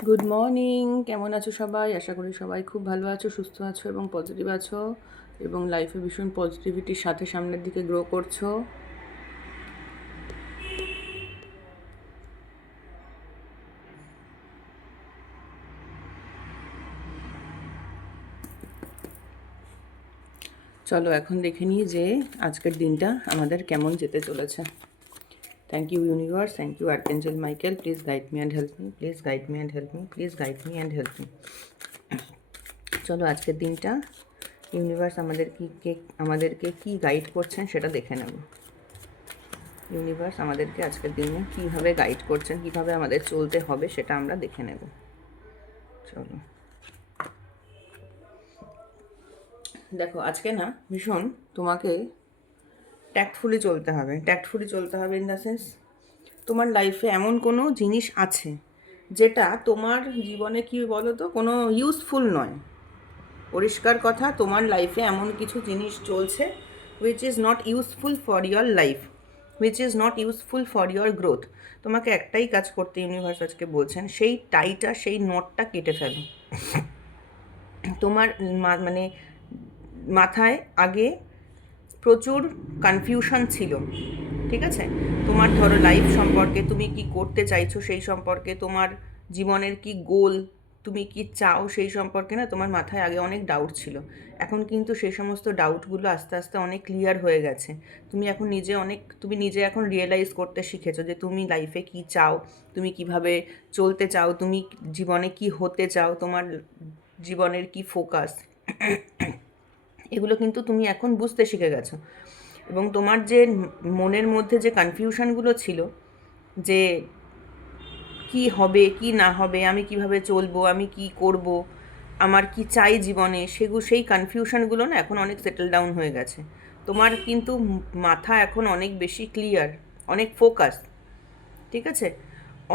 Good morning, কেমন আছো সবাই? আশা করি সবাই খুব ভালো আছো, সুস্থ আছো এবং পজিটিভ আছো এবং লাইফে ভীষণ পজিটিভিটির সাথে সামনের দিকে গ্রো করছো। চলো এখন দেখে নিই যে আজকের দিনটা আমাদের কেমন যেতে চলেছে। Thank you universe, thank you archangel Michael, please guide me and help me, please guide me and help me, please guide me and help me. চলো আজকের দিনটা ইউনিভার্স আমাদেরকে কি গাইড করছেন সেটা দেখে নেব। ইউনিভার্স আমাদেরকে আজকের দিনে কীভাবে গাইড করছেন, কীভাবে আমাদের চলতে হবে সেটা আমরা দেখে নেব। চলো দেখো, আজকে না ভীষণ তোমাকে ট্যাক্টফুলি চলতে হবে। ট্যাক্টফুলি চলতে হবে ইন দ্য সেন্স, তোমার লাইফে এমন কোনো জিনিস আছে যেটা তোমার জীবনে কি বলো তো কোনো ইউজফুল নয়। পরিষ্কার কথা, তোমার লাইফে এমন কিছু জিনিস চলছে which is not useful for your life, which is not useful for your growth. তোমাকে একটাই কাজ করতে ইউনিভার্স আজকে বলছেন, সেই টাইটা, সেই নটটা কেটে ফেলো। তোমার মানে মাথায় আগে প্রচুর কনফিউশন ছিল, ঠিক আছে? তোমার ধরো লাইফ সম্পর্কে, তুমি কি করতে চাইছো সেই সম্পর্কে, তোমার জীবনের কি গোল, তুমি কি চাও সেই সম্পর্কে না তোমার মাথায় আগে অনেক ডাউট ছিল। এখন কিন্তু সেই সমস্ত ডাউটগুলো আস্তে আস্তে অনেক ক্লিয়ার হয়ে গেছে। তুমি নিজে এখন রিয়েলাইজ করতে শিখেছো যে তুমি লাইফে কি চাও, তুমি কিভাবে চলতে চাও, তুমি জীবনে কি হতে চাও, তোমার জীবনের কি ফোকাস, এগুলো কিন্তু তুমি এখন বুঝতে শিখে গেছো। এবং তোমার যে মনের মধ্যে যে কনফিউশনগুলো ছিল যে কি হবে কি না হবে, আমি কিভাবে চলবো, আমি কি করব, আমার কি চাই জীবনে, সেই কনফিউশনগুলো না এখন অনেক সেটেল ডাউন হয়ে গেছে। তোমার কিন্তু মাথা এখন অনেক বেশি ক্লিয়ার, অনেক ফোকাস, ঠিক আছে?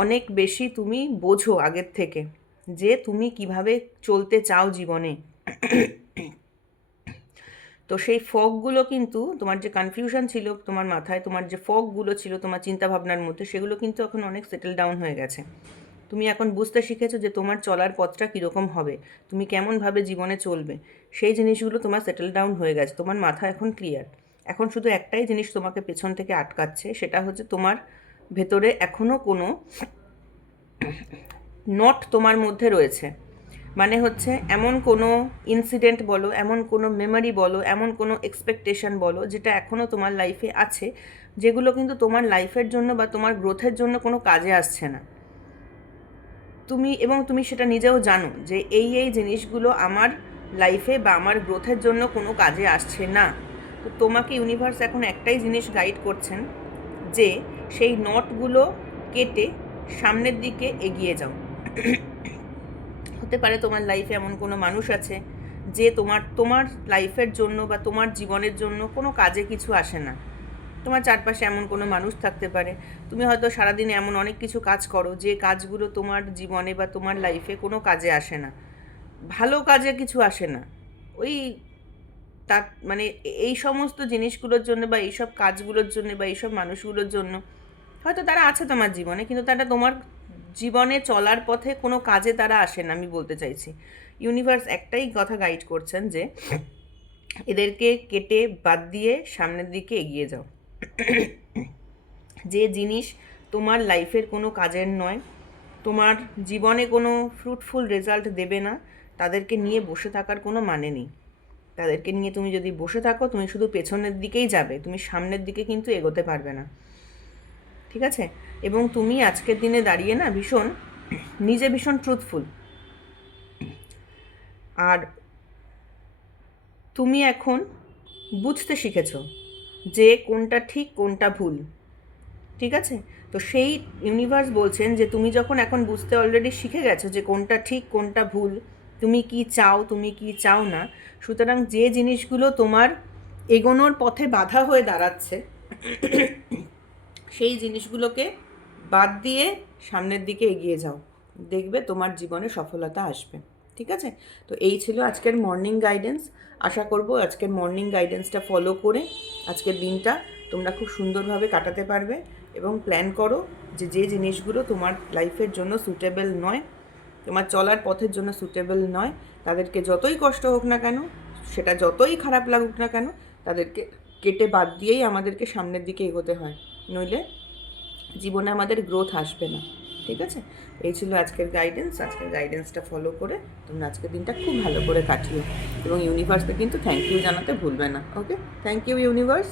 অনেক বেশি তুমি বোঝো আগের থেকে যে তুমি কিভাবে চলতে চাও জীবনে। তো সেই ফগগুলো কিন্তু, তোমার যে কনফিউশন ছিল তোমার মাথায়, তোমার যে ফগগুলো ছিল তোমার চিন্তাভাবনার মধ্যে, সেগুলো কিন্তু এখন অনেক সেটেল ডাউন হয়ে গেছে। তুমি এখন বুঝতে শিখেছো যে তোমার চলার পথটা কীরকম হবে, তুমি কেমনভাবে জীবনে চলবে, সেই জিনিসগুলো তোমার সেটেল ডাউন হয়ে গেছে। তোমার মাথা এখন ক্লিয়ার। এখন শুধু একটাই জিনিস তোমাকে পেছন থেকে আটকাচ্ছে, সেটা হচ্ছে তোমার ভেতরে এখনও কোনো নট তোমার মধ্যে রয়েছে। মানে হচ্ছে এমন কোনো ইনসিডেন্ট বলো, এমন কোনো মেমোরি বলো, এমন কোনো এক্সপেকটেশন বলো যেটা এখনও তোমার লাইফে আছে, যেগুলো কিন্তু তোমার লাইফের জন্য বা তোমার গ্রোথের জন্য কোনো কাজে আসছে না। তুমি সেটা নিজেও জানো যে এই জিনিসগুলো আমার লাইফে বা আমার গ্রোথের জন্য কোনো কাজে আসছে না। তো তোমাকে ইউনিভার্স এখন একটাই জিনিস গাইড করছেন যে সেই নটগুলো কেটে সামনের দিকে এগিয়ে যাও। হতে পারে তোমার লাইফে এমন কোনো মানুষ আছে যে তোমার লাইফের জন্য বা তোমার জীবনের জন্য কোনো কাজে কিছু আসে না। তোমার চারপাশে এমন কোনো মানুষ থাকতে পারে, তুমি হয়তো সারাদিনে এমন অনেক কিছু কাজ করো যে কাজগুলো তোমার জীবনে বা তোমার লাইফে কোনো কাজে আসে না, ভালো কাজে কিছু আসে না। ওই তার মানে এই সমস্ত জিনিসগুলোর জন্য বা এইসব কাজগুলোর জন্য বা এইসব মানুষগুলোর জন্য হয়তো তারা আছে তোমার জীবনে, কিন্তু তারা তোমার জীবনে চলার পথে কোনো কাজে তারা আসে না। আমি বলতে চাইছি ইউনিভার্স একটাই কথা গাইড করছেন যে এদেরকে কেটে বাদ দিয়ে সামনের দিকে এগিয়ে যাও। যে জিনিস তোমার লাইফের কোনো কাজের নয়, তোমার জীবনে কোনো ফ্রুটফুল রেজাল্ট দেবে না, তাদেরকে নিয়ে বসে থাকার কোনো মানে নেই। তাদেরকে নিয়ে তুমি যদি বসে থাকো, তুমি শুধু পেছনের দিকেই যাবে, তুমি সামনের দিকে কিন্তু এগোতে পারবে না, ঠিক আছে? এবং তুমি আজকের দিনে দাঁড়িয়ে না ভীষণ ট্রুথফুল। আর তুমি এখন বুঝতে শিখেছো যে কোনটা ঠিক কোনটা ভুল, ঠিক আছে? তো সেই ইউনিভার্স বলছেন যে তুমি যখন এখন বুঝতে অলরেডি শিখে গেছো যে কোনটা ঠিক কোনটা ভুল, তুমি কি চাও তুমি কি চাও না, সুতরাং যে জিনিসগুলো তোমার এগোনোর পথে বাধা হয়ে দাঁড়াচ্ছে সেই জিনিসগুলোকে বাদ দিয়ে সামনের দিকে এগিয়ে যাও, দেখবে তোমার জীবনে সফলতা আসবে, ঠিক আছে? তো এই ছিল আজকের মর্নিং গাইডেন্স। আশা করব আজকের মর্নিং গাইডেন্সটা ফলো করে আজকের দিনটা তোমরা খুব সুন্দরভাবে কাটাতে পারবে এবং প্ল্যান করো যে জিনিসগুলো তোমার লাইফের জন্য সুটেবল নয় তোমার চলার পথের জন্য সুটেবল নয়। তাদেরকে যতই কষ্ট হোক না কেন, সেটা যতই খারাপ লাগুক না কেন, তাদেরকে কেটে বাদ দিয়েই আমাদেরকে সামনের দিকে এগোতে হয়, নইলে জীবনে আমাদের গ্রোথ আসবে না। ঠিক আছে, এই ছিল আজকের গাইডেন্স। আজকের গাইডেন্সটা ফলো করে তোমরা আজকের দিনটা খুব ভালো করে কাটিও, এবং ইউনিভার্সকে কিন্তু থ্যাংক ইউ জানাতে ভুলবে না। ওকে, থ্যাংক ইউ ইউনিভার্স।